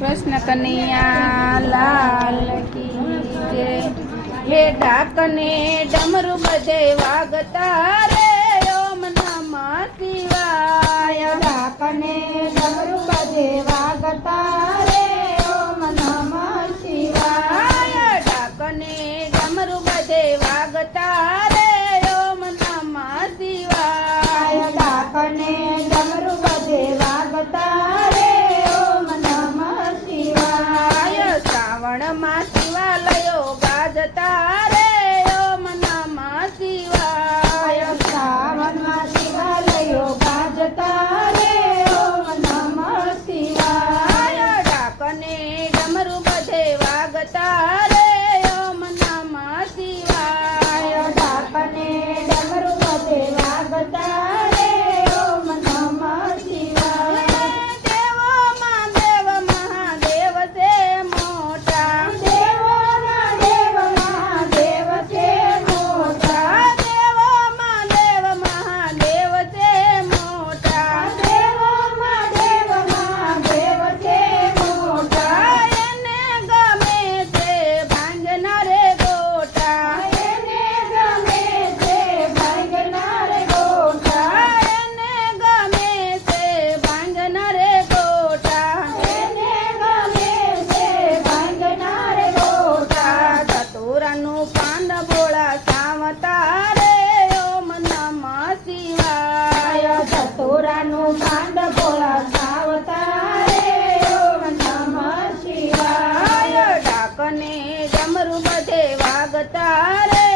कृष्ण कन्हैया लाल की जय। हे ढाकने डमरू बजे वागता रे ओम नमः शिवाय। ढाकने डमरू बजे वागता रे ओम नमः शिवाय। ढाकने डमरू बजे वागता रे ओम नमः शिवाय। ढाकने डमरू बजे वागता रे ओम नमः शिवाय। श्रावण मास शिवालयो गाजता रे ओम नमः शिवाय। श्रावण मास शिवालयो गाजता रे ओम नमः शिवाय। ढाकने डमरू बजे वागता रे ओम नमः शिवाय। ढाकने डमरू बजे वागता रे ओम नमः शिवाय। देवो महादेव महादेव से मोटा। देवो महादेव महादेव से मोटा। देवो महादेव महादेव से मोटा। देवो महादेव महादेव से मोटा। એને ગમે છે ભાંગનારે ગોટા। એને ગમે છે ભાંગનારે ગોટા. એને ગમે છે ભાંગનારે ગોટા। એને ગમે છે ભાંગનારે ગોટા. ધતુરાનું પાંદ બોળા સાવતા રે ઓમ નમઃ શિવાય। ધતુરાનું પાંદ ભોળા સાવતા રે ઓમ નમઃ શિવાય. ઢાકને ડમરુ બધે વાગતા રે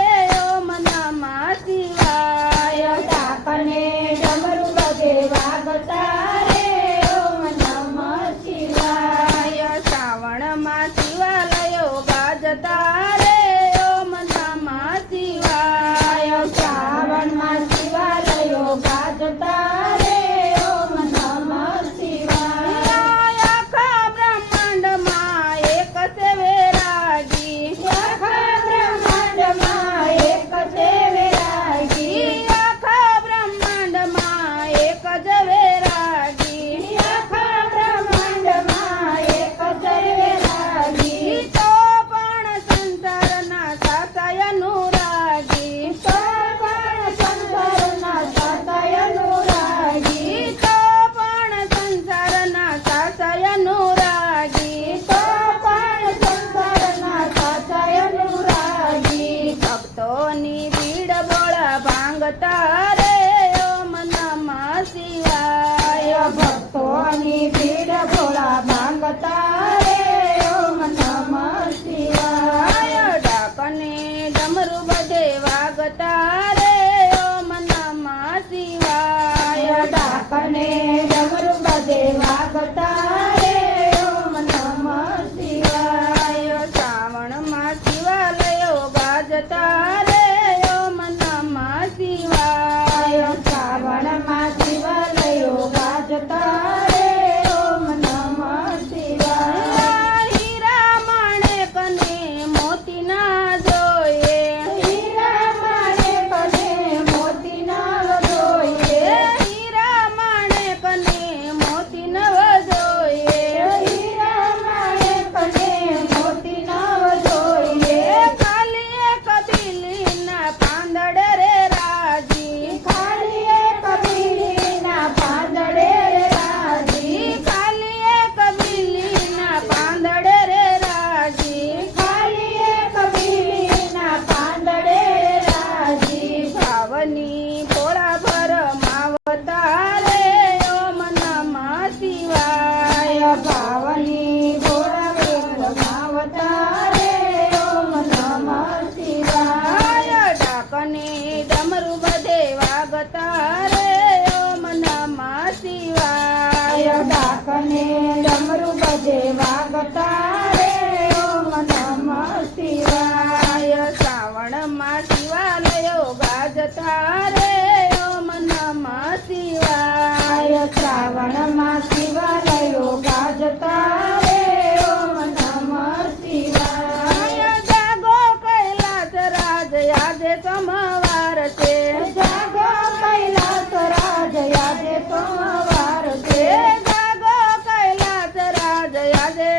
ઓમ નમઃ શિવાય। ઢાકને ડમરુ બજે વાગતા રે ઓમ નમઃ શિવાય. શ્રાવણમાં શિવાલયો ગાજતા રે ઓમ નમઃ શિવાય। શ્રાવણમાં શિવાલયો ગાજતા રે ઓમ નમઃ શિવાય. આખા બ્રહ્માંડમાં એક છે વૈરાગી। આખા બ્રહ્માંડમાં એક છે વૈરાગી. આખા બ્રહ્માંડમાં એક જ વૈરાગી। આખા બ્રહ્માંડમાં એક જ વૈરાગી. તો પણ સંસારના સાસાય અનુરાગી। તો પણ સંસારના સાસાય અનુરાગી. તો પણ સંસારના સાસાય અનુરાગી। તો પણ સંસારના સાસાય અનુરાગી. ભક્તોની ભીડ બોળા ભાંગતા રે ઓમ નમઃ શિવાય। ભક્તોની ભીડ ભોળા ભાંગતા રે ઓમ નમઃ શિવાય. ઢાકને ડમરુ બધે વાગતા રે ઓમ નમઃ શિવાય। ઢાકને ડમરુ બજે વાગતા રે ઓમ નમઃ શિવાય. શ્રાવણમાં શિવાલયો ગાજતા રે ઓમ નમઃ શિવાય। શ્રાવણમાં શિવાલયો ગાજતા રે ઓમ નમઃ શિવાય. હીરા માણેકને મોતીના જોઈએ। હીરા માણેકને મોતી નવ જોઈએ. હીરા માણેકને મોતી નવ જોઈએ। હીરા માણેકને મોતી નવ જોઈએ. ખાલી એક બિલીના પાંદડે રે રાજી। ખાલી એક બીલીના પાંદડે રાજી. ખાલી એક બિલીના પાંદડે રે રાજી। ખાલી એક બીલીના પાંદડે રાજી. ભાવની ભોળા ભર માવતા રે ઓમ નમઃ શિવાય। ભાવની ઘોડા વેલ માવતા રે ઓમ નમઃ શિવાય. ઢાકને ડમરુ બધે વાગતા રે ઓમ નમઃ શિવાય। ઢાકને ડમરુ બજે વાગતા રે ઓમ નમઃ શિવાય. શ્રાવણમાં શિવાલયો ગાજતા રે ઓમ નમઃ શિવાય। શ્રાવણમાં શિવાલયો ગાજતા રે ઓમ નમઃ શિવાય. જાગો કૈલાસ રાજ આજે સોમવાર છે। જાગો કૈલાસ રાજ આજે સોમવાર છે. જાગો કૈલાસ રાજ આજે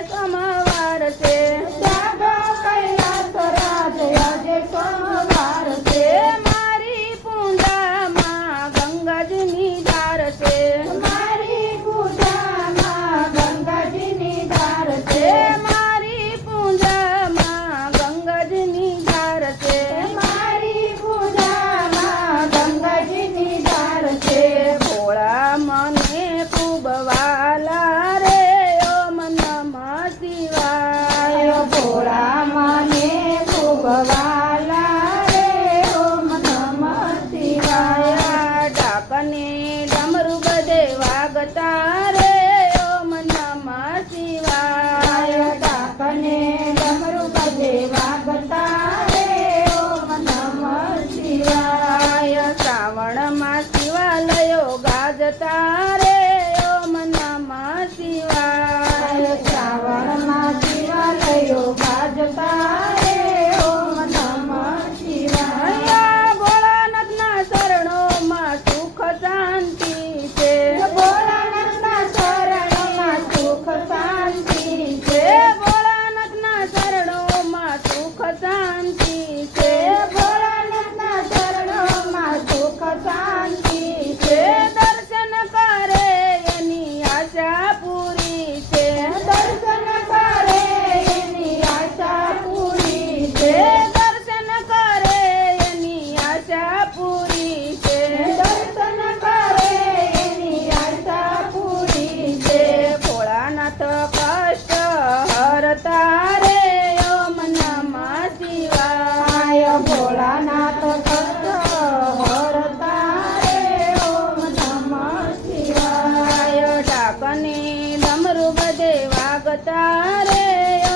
વાગતા રે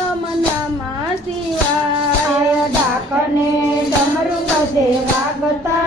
ઓમ નમઃ શિવાય ડાકને ડમરું બધે વાગતા